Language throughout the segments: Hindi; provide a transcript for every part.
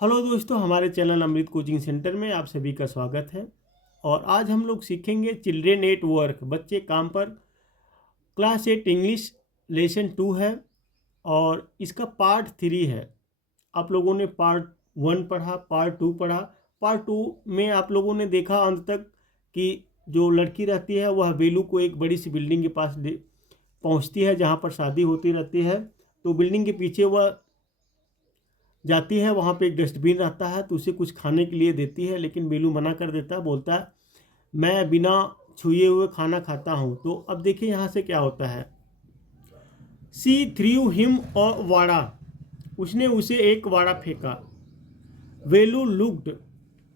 हेलो दोस्तों, हमारे चैनल अमृत कोचिंग सेंटर में आप सभी का स्वागत है। और आज हम लोग सीखेंगे चिल्ड्रेन एट वर्क, बच्चे काम पर, क्लास 8 इंग्लिश लेसन 2 है और इसका पार्ट 3 है। आप लोगों ने पार्ट 1 पढ़ा, पार्ट 2 पढ़ा। पार्ट 2 में आप लोगों ने देखा अंत तक कि जो लड़की रहती है वह बेलू को एक बड़ी सी बिल्डिंग के पास पहुंचती है जहां पर शादी होती रहती है। तो बिल्डिंग के पीछे वह जाती है, वहाँ पे एक डस्टबिन रहता है तो उसे कुछ खाने के लिए देती है, लेकिन बेलू मना कर देता है, बोलता है मैं बिना छुए हुए खाना खाता हूँ। तो अब देखिए यहाँ से क्या होता है। सी थ्रू हिम और वाड़ा, उसने उसे एक वाड़ा फेंका। Velu looked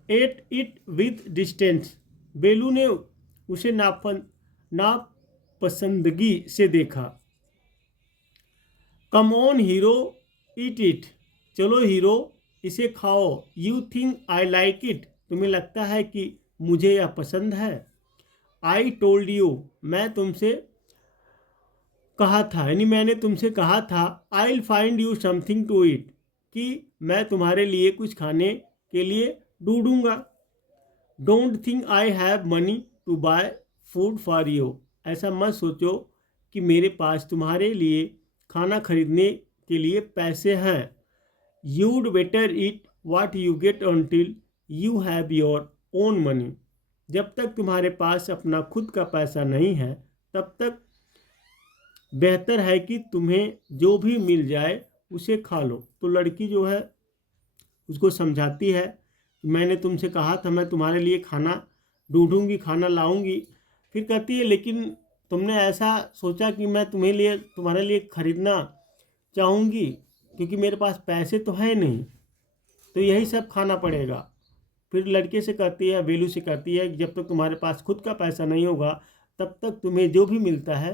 at it with distance, Belu ने उसे नापसंदगी से देखा। Come on hero, eat it, चलो हीरो इसे खाओ। You think I like it, तुम्हें लगता है कि मुझे यह पसंद है। आई टोल्ड यू, मैं तुमसे कहा था, यानी मैंने तुमसे कहा था। I will find you something to eat, कि मैं तुम्हारे लिए कुछ खाने के लिए ढूंढूंगा। Don't think I have money to buy food for you, ऐसा मत सोचो कि मेरे पास तुम्हारे लिए खाना खरीदने के लिए पैसे हैं। You'd better eat what you get until you have your own money, जब तक तुम्हारे पास अपना खुद का पैसा नहीं है तब तक बेहतर है कि तुम्हें जो भी मिल जाए उसे खा लो। तो लड़की जो है उसको समझाती है कि मैंने तुमसे कहा था मैं तुम्हारे लिए खाना ढूंढूंगी, खाना लाऊंगी। फिर कहती है लेकिन तुमने ऐसा सोचा कि मैं तुम्हारे लिए खरीदना चाहूँगी, क्योंकि मेरे पास पैसे तो है नहीं, तो यही सब खाना पड़ेगा। फिर लड़के से कहती है, बेलू से कहती है कि जब तक तुम्हारे पास खुद का पैसा नहीं होगा तब तक तुम्हें जो भी मिलता है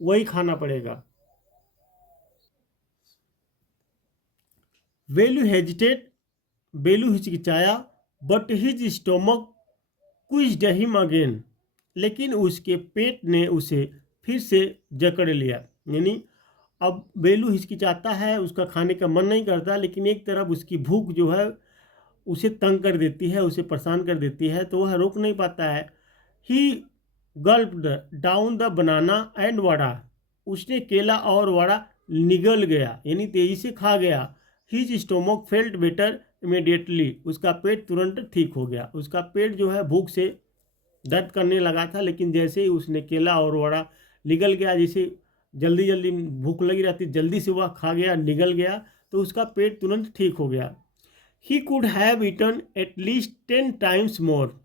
वही खाना पड़ेगा। वेलू हेजिटेट, बेलू हिचकिचाया, but his stomach squeezed him again, लेकिन उसके पेट ने उसे फिर से जकड़ लिया। यानी अब बेलू हिचकिचाता है, उसका खाने का मन नहीं करता, लेकिन एक तरफ उसकी भूख जो है उसे तंग कर देती है, उसे परेशान कर देती है, तो वह रोक नहीं पाता है। He gulped down the banana and vada, उसने केला और वड़ा निगल गया, यानी तेजी से खा गया। His stomach felt better immediately, उसका पेट तुरंत ठीक हो गया। उसका पेट जो है भूख से दर्द करने लगा था, लेकिन जैसे ही उसने केला और वड़ा निगल गया, जैसे जल्दी जल्दी भूख लगी रहती, जल्दी से वह खा गया, निगल गया, तो उसका पेट तुरंत ठीक हो गया। He could have eaten at least 10 times more,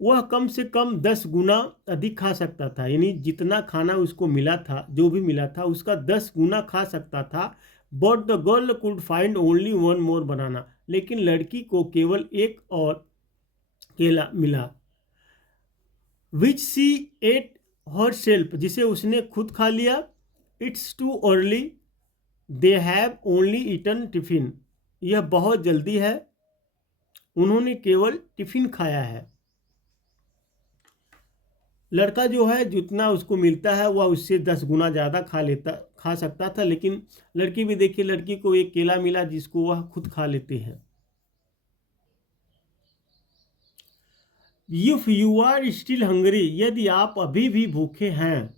वह कम से कम 10 गुना अधिक खा सकता था, यानी जितना खाना उसको मिला था, जो भी मिला था उसका 10 गुना खा सकता था। But the girl could find only one more banana, लेकिन लड़की को केवल एक और केला मिला। विच सी एट हर सेल्फ, जिसे उसने खुद खा लिया। It's too early, they have only eaten tiffin, यह बहुत जल्दी है, उन्होंने केवल टिफिन खाया है। लड़का जो है जितना उसको मिलता है वह उससे 10 गुना ज़्यादा खा सकता था, लेकिन लड़की भी देखिए, लड़की को एक केला मिला जिसको वह खुद खा लेती है। If you are still hungry, यदि आप अभी भी भूखे हैं,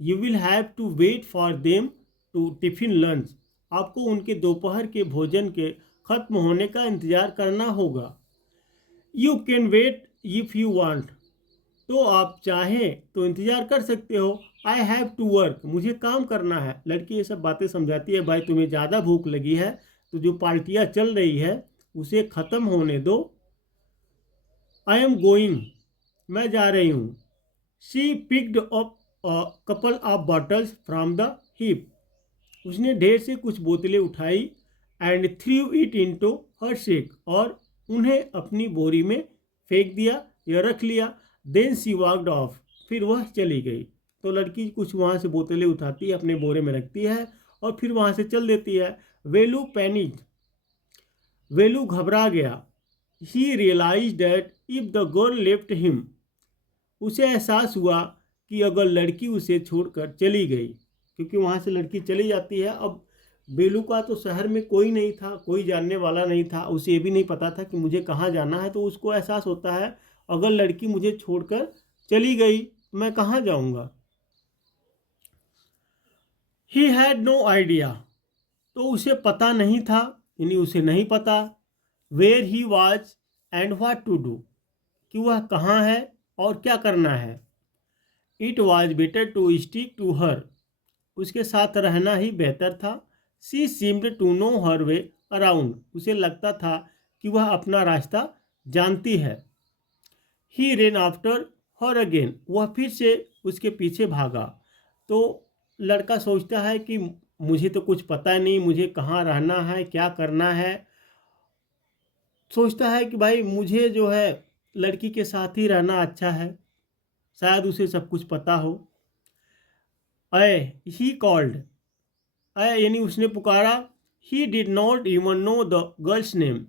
you will have to wait for them to tiffin lunch, आपको उनके दोपहर के भोजन के खत्म होने का इंतजार करना होगा। You can wait if you want, तो आप चाहें तो इंतजार कर सकते हो। आई हैव टू वर्क, मुझे काम करना है। लड़की ये सब बातें समझाती है, भाई तुम्हें ज़्यादा भूख लगी है तो जो पार्टियाँ चल रही है उसे ख़त्म होने दो। आई एम गोइंग, मैं जा रही हूँ। She picked up a couple of bottles from the heap, उसने ढेर से कुछ बोतलें उठाई। And through it into her shake, और उन्हें अपनी बोरी में फेंक दिया या रख लिया। देन सी वॉकड ऑफ, फिर वह चली गई। तो लड़की कुछ वहाँ से बोतलें उठाती है, अपने बोरे में रखती है और फिर वहाँ से चल देती है। वेलू पैनिक, वेलू घबरा गया। He realize that if the girl left him, उसे एहसास हुआ कि अगर लड़की उसे छोड़कर चली गई, क्योंकि वहाँ से लड़की चली जाती है, अब बेलू का तो शहर में कोई नहीं था, कोई जानने वाला नहीं था, उसे ये भी नहीं पता था कि मुझे कहाँ जाना है। तो उसको एहसास होता है अगर लड़की मुझे छोड़कर चली गई मैं कहाँ जाऊँगा। ही हैड नो आइडिया, तो उसे पता नहीं था, यानी उसे नहीं पता where he was and what to do, कि वह कहाँ है और क्या करना है। It was better to stick to her, उसके साथ रहना ही बेहतर था। She seemed to know her way around, उसे लगता था कि वह अपना रास्ता जानती है। He ran after her again, वह फिर से उसके पीछे भागा। तो लड़का सोचता है कि मुझे तो कुछ पता नहीं, मुझे कहाँ रहना है, क्या करना है। सोचता है कि भाई मुझे जो है लड़की के साथ ही रहना अच्छा है, शायद उसे सब कुछ पता हो। अय ही कॉल्ड, अय यानी उसने पुकारा। He did not even know the girls name,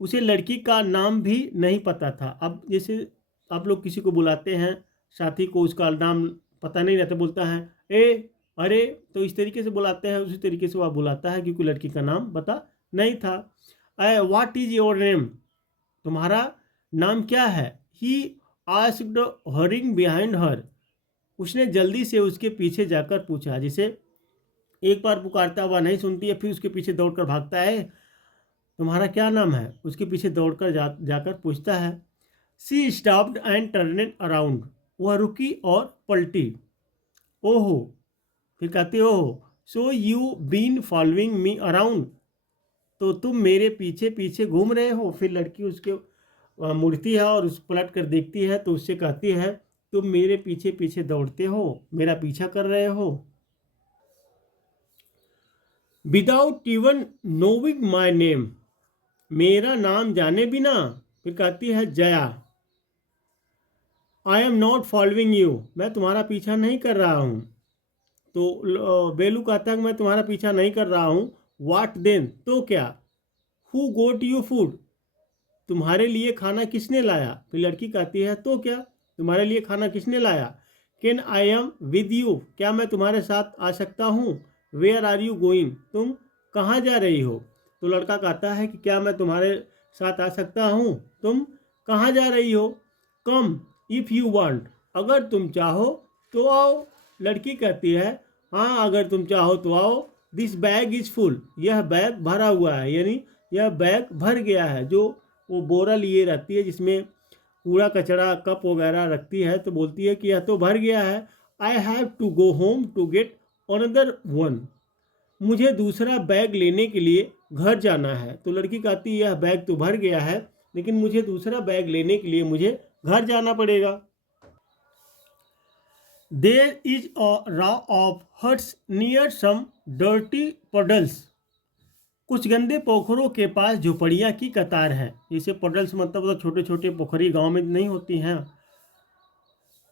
उसे लड़की का नाम भी नहीं पता था। अब जैसे आप लोग किसी को बुलाते हैं, साथी को, उसका नाम पता नहीं रहता, बोलता है ए अरे, तो इस तरीके से बुलाते हैं, उसी तरीके से वह बुलाता है क्योंकि लड़की का नाम पता नहीं था। अय व्हाट इज योर नेम, तुम्हारा नाम क्या है। He asked hurrying behind her, उसने जल्दी से उसके पीछे जाकर पूछा। जैसे एक बार पुकारता हुआ नहीं सुनती है, फिर उसके पीछे दौड़कर भागता है, तुम्हारा क्या नाम है, उसके पीछे दौड़कर जाकर पूछता है। She stopped and turned around, वह रुकी और पलटी। ओहो, फिर कहती ओहो, so you been following me around, तो तुम मेरे पीछे पीछे घूम रहे हो। फिर लड़की उसके मुड़ती है और उस पलट कर देखती है तो उससे कहती है तुम मेरे पीछे पीछे दौड़ते हो, मेरा पीछा कर रहे हो। विदाउट इवन नोविंग माई नेम, मेरा नाम जाने बिना। फिर कहती है Jaya, I am not following you, मैं तुम्हारा पीछा नहीं कर रहा हूँ। तो बेलू कहता है मैं तुम्हारा पीछा नहीं कर रहा हूँ। वाट देन, तो क्या। हु गोट यू फूड, तुम्हारे लिए खाना किसने लाया। फिर लड़की कहती है तो क्या, तुम्हारे लिए खाना किसने लाया। Can I am with you, क्या मैं तुम्हारे साथ आ सकता हूँ। वेयर आर यू गोइंग, तुम कहाँ जा रही हो। तो लड़का कहता है कि क्या मैं तुम्हारे साथ आ सकता हूँ, तुम कहाँ जा रही हो। कम इफ़ यू वांट, अगर तुम चाहो तो आओ। लड़की कहती है हाँ अगर तुम चाहो तो आओ। दिस बैग इज़ फुल, यह बैग भरा हुआ है, यानी यह बैग भर गया है। जो वो बोरा लिए रहती है जिसमें कूड़ा कचरा कप वगैरह रखती है, तो बोलती है कि यह तो भर गया है। I have to go home to get another one, मुझे दूसरा बैग लेने के लिए घर जाना है। तो लड़की कहती है यह बैग तो भर गया है लेकिन मुझे दूसरा बैग लेने के लिए मुझे घर जाना पड़ेगा। There is a row of huts near some dirty puddles, कुछ गंदे पोखरों के पास झोपड़ियाँ की कतार है। जैसे पडल्स मतलब छोटे छोटे पोखरी गांव में नहीं होती हैं।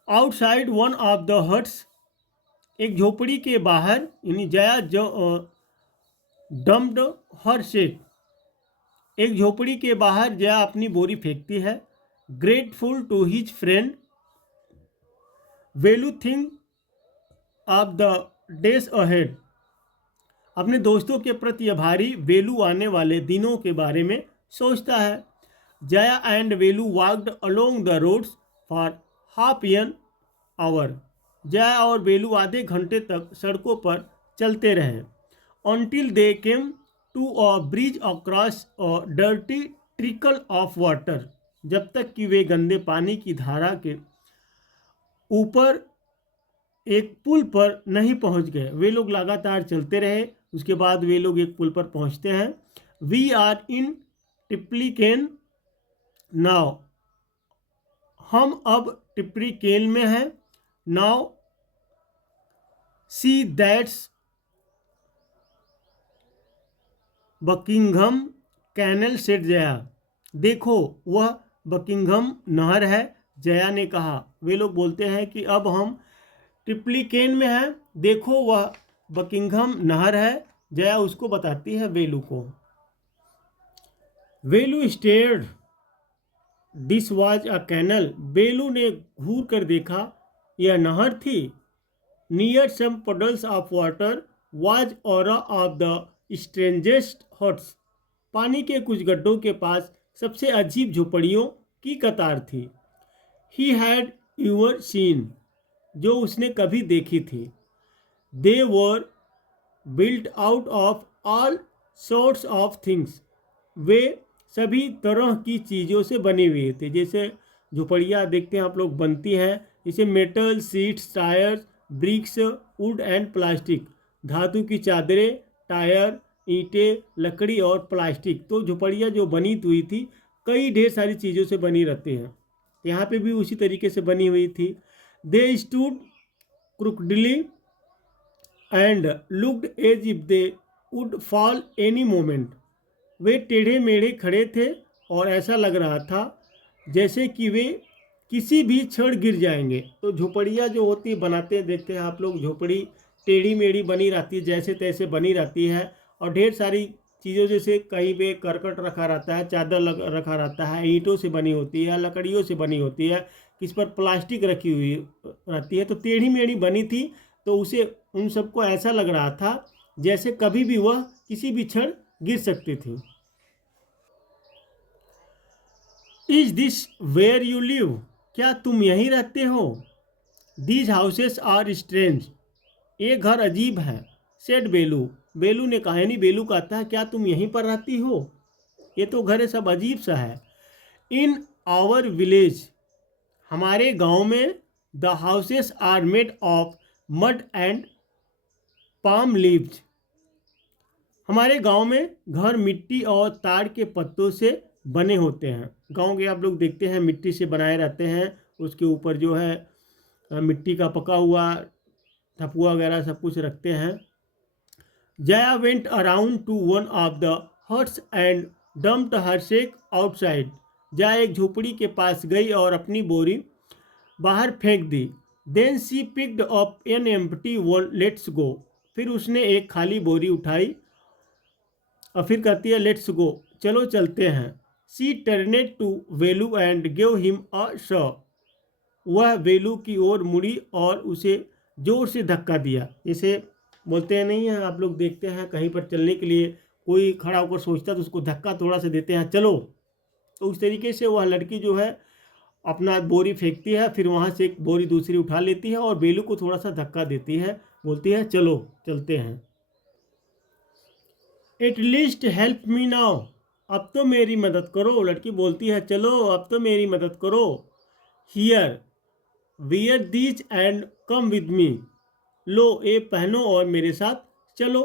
Outside one of the huts, एक झोपड़ी के बाहर, यानी जया जो डम्प्ड हर शेड, एक झोपड़ी के बाहर जया अपनी बोरी फेंकती है। Grateful to his friend Velu think of the days ahead, अपने दोस्तों के प्रति आभारी वेलू आने वाले दिनों के बारे में सोचता है। Jaya and Velu walked along the roads for half an hour, Jaya और वेलू आधे घंटे तक सड़कों पर चलते रहे। Until they came to a bridge across a dirty trickle of water, जब तक कि वे गंदे पानी की धारा के ऊपर एक पुल पर नहीं पहुंच गए। वे लोग लगातार चलते रहे, उसके बाद वे लोग एक पुल पर पहुंचते हैं। We are in Triplicane now, हम अब टिप्लीकेन में हैं। Now see that's Buckingham Canal, said Jaya, देखो वह बकिंघम नहर है, जया ने कहा। वे लोग बोलते हैं कि अब हम ट्रिप्लीकेन में हैं, देखो वह बकिंघम नहर है। जया उसको बताती है वेलू को। Velu stared, this was a canal, Velu ने घूर कर देखा, यह नहर थी। Near some puddles of water, was a row of the strangest huts. पानी के कुछ गड्ढों के पास सबसे अजीब झोपड़ियों की कतार थी। ही हैड यूर सीन, जो उसने कभी देखी थी। They were built out of all sorts of things. वे सभी तरह की चीज़ों से बनी हुई थी। जैसे झोपड़ियाँ देखते हैं आप लोग बनती हैं, जैसे metal, sheets, tyres, bricks, wood and plastic. धातु की चादरें, टायर, ईंटें, लकड़ी और प्लास्टिक। तो झोपड़ियाँ जो बनी हुई थी कई ढेर सारी चीज़ों से बनी रहती हैं। यहाँ पे भी उसी तरीके से बनी हुई थी। They stood crookedly and looked as if they would fall any moment. वे टेढ़े मेढ़े खड़े थे और ऐसा लग रहा था जैसे कि वे किसी भी क्षण गिर जाएंगे। तो झोपड़ियाँ जो होती बनाते हैं, देखते हैं आप लोग, झोपड़ी टेढ़ी मेढ़ी बनी रहती है, जैसे तैसे बनी रहती है। और ढेर सारी चीज़ों, जैसे कहीं पे करकट रखा रहता है, चादर रखा रहता है, ईंटों से बनी होती है, लकड़ियों से बनी होती है, किस पर प्लास्टिक रखी हुई रहती है। तो टेढ़ी मेढ़ी बनी थी, तो उसे उन सबको ऐसा लग रहा था जैसे कभी भी वह किसी भी क्षण गिर सकती थी। Is this where you live? क्या तुम यहीं रहते हो? These houses are strange. ये घर अजीब है। सेड बेलू। बेलू ने कहा, यानी बेलू कहता है, क्या तुम यहीं पर रहती हो? ये तो घर सब अजीब सा है। इन आवर विलेज, हमारे गांव में, the houses are made of mud and palm leaves. हमारे गांव में घर मिट्टी और ताड़ के पत्तों से बने होते हैं। गांव के आप लोग देखते हैं मिट्टी से बनाए रहते हैं, उसके ऊपर जो है मिट्टी का पका हुआ ठपुआ वगैरह सब कुछ रखते हैं। Jaya went around two one of the huts and dumped her shake outside. Jaya एक झोपड़ी के पास गई और अपनी बोरी बाहर फेंक दी। Then she picked up an empty one, let's go. फिर उसने एक खाली बोरी उठाई और फिर कहती है, लेट्स गो, चलो चलते हैं। She turned to Velu and give him a shove. वह वेलू की ओर मुड़ी और उसे जोर से धक्का दिया। जैसे बोलते हैं नहीं है, आप लोग देखते हैं कहीं पर चलने के लिए कोई खड़ा होकर सोचता है तो उसको धक्का थोड़ा सा देते हैं, चलो। तो उस तरीके से वह लड़की जो है अपना बोरी फेंकती है, फिर वहाँ से एक बोरी दूसरी उठा लेती है और बेलू को थोड़ा सा धक्का देती है, बोलती है चलो चलते हैं। At least help me now. अब तो मेरी मदद करो। लड़की बोलती है, चलो अब तो मेरी मदद करो। Here wear these and come with me. लो, ये पहनो और मेरे साथ चलो।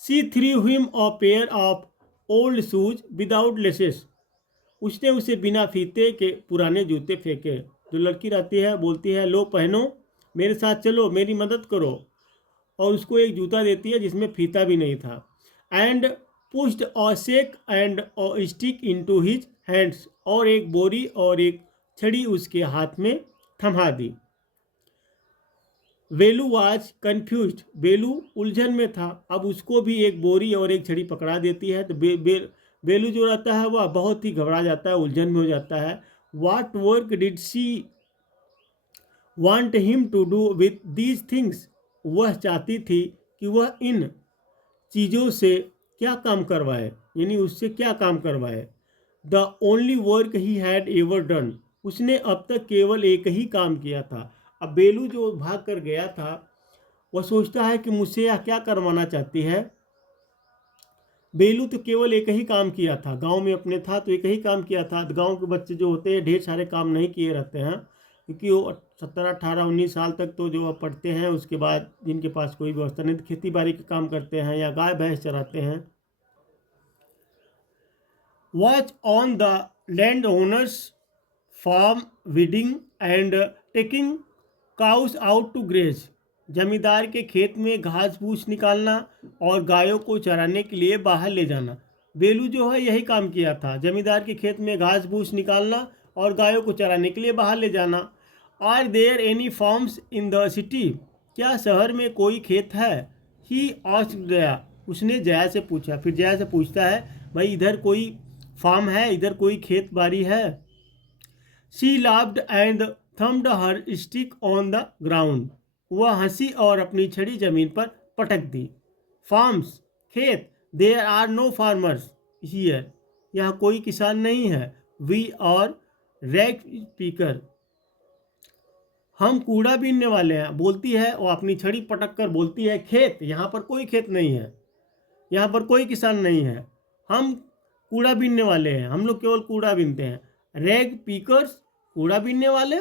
She threw him a pair of old shoes without laces. उसने उसे बिना फीते के पुराने जूते फेंके। जो लड़की रहती है बोलती है, लो पहनो, मेरे साथ चलो, मेरी मदद करो। और उसको एक जूता देती है जिसमें फीता भी नहीं था। And pushed a shake and a stick into his hands. और एक बोरी और एक छड़ी उसके हाथ में थमा दी। वेलू वाज कन्फ्यूज्ड। वेलू उलझन में था। अब उसको भी एक बोरी और एक छड़ी पकड़ा देती है तो वेलू जो रहता है वह बहुत ही घबरा जाता है, उलझन में हो जाता है। What work did she want him to do with these things. वह चाहती थी कि वह इन चीज़ों से क्या काम करवाए, यानी उससे क्या काम करवाए। The only work he had ever done. उसने अब तक केवल एक ही काम किया था। अब बेलू जो भाग कर गया था वह सोचता है कि मुझसे यह क्या करवाना चाहती है। बेलू तो केवल एक ही काम किया था, गांव में अपने था तो एक ही काम किया था। गांव के बच्चे जो होते हैं ढेर सारे काम नहीं किए रहते हैं, क्योंकि वो 17, 18, 19 साल तक तो जो पढ़ते हैं, उसके बाद जिनके पास कोई व्यवस्था नहीं तो खेती बाड़ी का काम करते हैं या गाय भैंस चराते हैं। Watch on the landowner's farm weeding and taking cows out to graze. जमींदार के खेत में घास फूस निकालना और गायों को चराने के लिए बाहर ले जाना। बेलू जो है यही काम किया था, जमींदार के खेत में घास फूस निकालना और गायों को चराने के लिए बाहर ले जाना। Are there any farms in the city? क्या शहर में कोई खेत है? He asked Jaya. उसने जया से पूछा। फिर जया से पूछता है, भाई इधर कोई फार्म है, इधर कोई खेत बाड़ी है? She laughed and thumped her stick on the ground. वह हंसी और अपनी छड़ी जमीन पर पटक दी। फार्म्स, खेत, there are no farmers here, यहाँ कोई किसान नहीं है। वी और रैग पिकर, हम कूड़ा बीनने वाले हैं। बोलती है और अपनी छड़ी पटक कर बोलती है खेत, यहाँ पर कोई खेत नहीं है, यहाँ पर कोई किसान नहीं है, हम कूड़ा बीनने वाले हैं, हम लोग केवल कूड़ा बीनते हैं। रैग पीकर्स, कूड़ा बीनने वाले।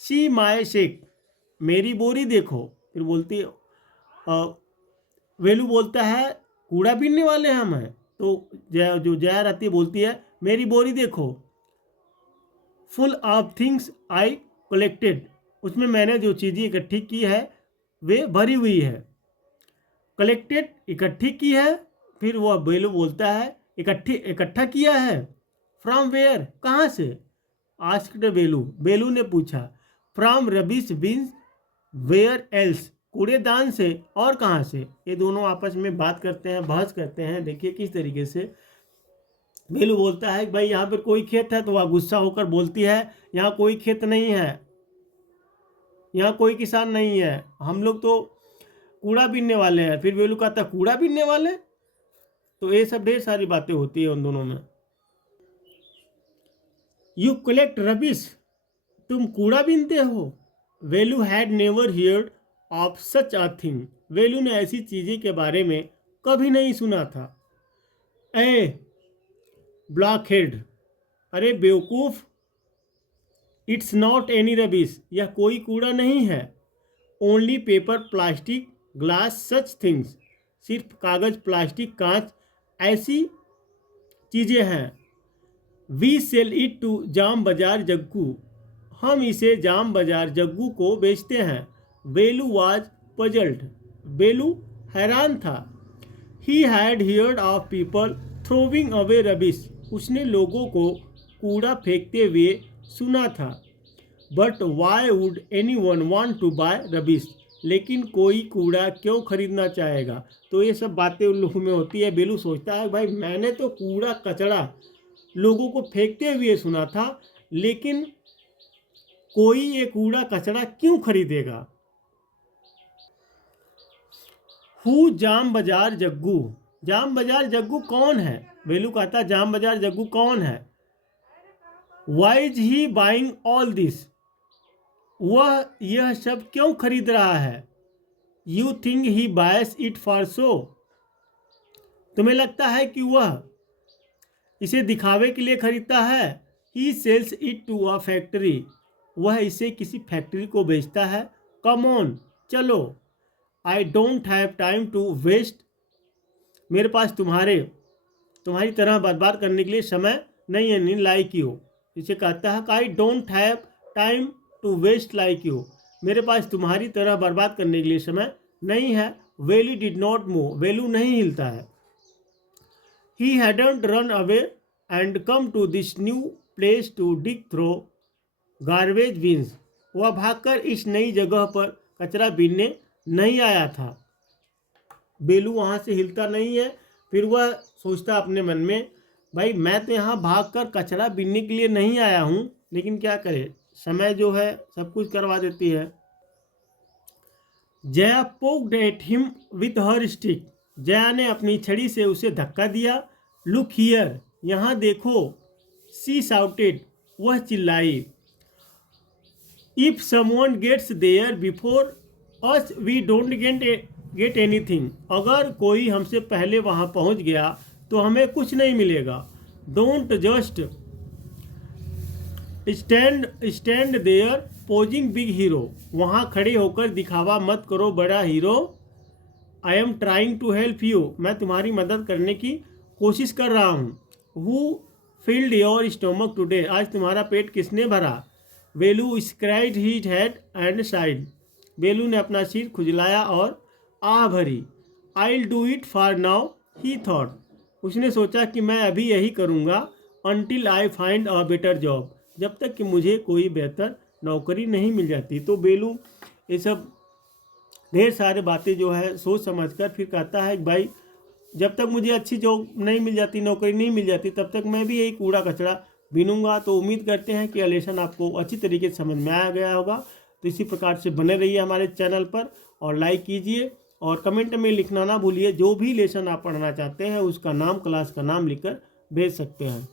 सी माय शेक, मेरी बोरी देखो। फिर बोलती वेलू बोलता है कूड़ा बीनने वाले हम हैं, तो जया रहती है बोलती है मेरी बोरी देखो। Full of things I collected, उसमें मैंने जो चीज़ें इकट्ठी की है वे भरी हुई है। कलेक्टेड, इकट्ठी की है। फिर वह बेलू बोलता है इकट्ठा किया है। फ्रॉम वेयर, कहाँ से। आस्क्ड बेलू, बेलू ने पूछा। From rubbish bins, where else, कूड़ेदान से, और कहाँ से। ये दोनों आपस में बात करते हैं, बहस करते हैं। देखिए किस तरीके से बेलू बोलता है भाई यहाँ पर कोई खेत है, तो वह गुस्सा होकर बोलती है यहाँ कोई खेत नहीं है, यहाँ कोई किसान नहीं है, हम लोग तो कूड़ा बीनने वाले हैं। फिर बेलू कहता है कूड़ा बीनने वाले। तो ये सब ढेर सारी बातें होती है उन दोनों में। यू कलेक्ट रबिश, तुम कूड़ा बीनते हो। Velu had never heard of such a thing, Velu ने ऐसी चीज़ें के बारे में कभी नहीं सुना था। ए ब्लॉकहेड, अरे बेवकूफ़। इट्स नॉट एनी रबिश, यह कोई कूड़ा नहीं है। Only paper, plastic, glass, such things, सिर्फ कागज़, प्लास्टिक, कांच, ऐसी चीज़ें हैं। वी सेल इट टू जाम बाजार जग्गू, हम इसे जाम बाजार जग्गू को बेचते हैं। बेलू वाज पजल्ड, बेलू हैरान था। He had heard of people throwing away rubbish, उसने लोगों को कूड़ा फेंकते हुए सुना था। But why would anyone want to buy rubbish, लेकिन कोई कूड़ा क्यों खरीदना चाहेगा। तो ये सब बातें उन लोगों में होती है। बेलू सोचता है भाई मैंने तो कूड़ा कचरा लोगों को फेंकते हुए सुना था, लेकिन कोई ये कूड़ा कचरा क्यों खरीदेगा। हु जाम बाजार जग्गू, जाम बाजार जग्गू कौन है। बेलू कहता है जाम बाजार जग्गू कौन है। Why is he buying all this, वह यह सब क्यों खरीद रहा है। You think he buys it for show, तुम्हें लगता है कि वह इसे दिखावे के लिए खरीदता है। He sells it to a factory, वह इसे किसी फैक्ट्री को बेचता है। कम ऑन, चलो। I don't have time to waste, मेरे पास तुम्हारी तरह बर्बाद करने के लिए समय नहीं है। नींद लाइक यू, इसे कहता है I don't have time to waste like you, मेरे पास तुम्हारी तरह बर्बाद करने के लिए समय नहीं है। Velu did not move, Velu नहीं हिलता है। He hadn't run away and come to this new place to dig through garbage bins, वह भागकर इस नई जगह पर कचरा बीनने नहीं आया था। बेलू वहाँ से हिलता नहीं है। फिर वह सोचता अपने मन में भाई मैं तो यहाँ भागकर कचरा बीनने के लिए नहीं आया हूँ, लेकिन क्या करे, समय जो है सब कुछ करवा देती है। Jaya poked at him with her stick, Jaya ने अपनी छड़ी से उसे धक्का दिया। लुक हियर, यहाँ देखो। सी शाउटेड, वह चिल्लाई। If someone gets there before us we don't get anything, अगर कोई हमसे पहले वहाँ पहुँच गया तो हमें कुछ नहीं मिलेगा। Don't just stand there posing big hero, वहाँ खड़े होकर दिखावा मत करो बड़ा hero. I am trying to help you, मैं तुम्हारी मदद करने की कोशिश कर रहा हूँ। Who filled your stomach today, आज तुम्हारा पेट किसने भरा। Velu scratched his head and sighed, Velu ने अपना सिर खुजलाया और आह भरी। I will do it for now he thought, उसने सोचा कि मैं अभी यही करूँगा। Until I find a better job, जब तक कि मुझे कोई बेहतर नौकरी नहीं मिल जाती। तो बेलू ये सब ढेर सारे बातें जो है सोच समझकर फिर कहता है भाई जब तक मुझे अच्छी जॉब नहीं मिल जाती, नौकरी नहीं मिल जाती, तब तक मैं भी यही कूड़ा कचरा बीनूंगा। तो उम्मीद करते हैं कि लेसन आपको अच्छी तरीके से समझ में आ गया होगा। तो इसी प्रकार से बने रहिए हमारे चैनल पर और लाइक कीजिए और कमेंट में लिखना ना भूलिए। जो भी लेसन आप पढ़ना चाहते हैं उसका नाम, क्लास का नाम लिखकर भेज सकते हैं।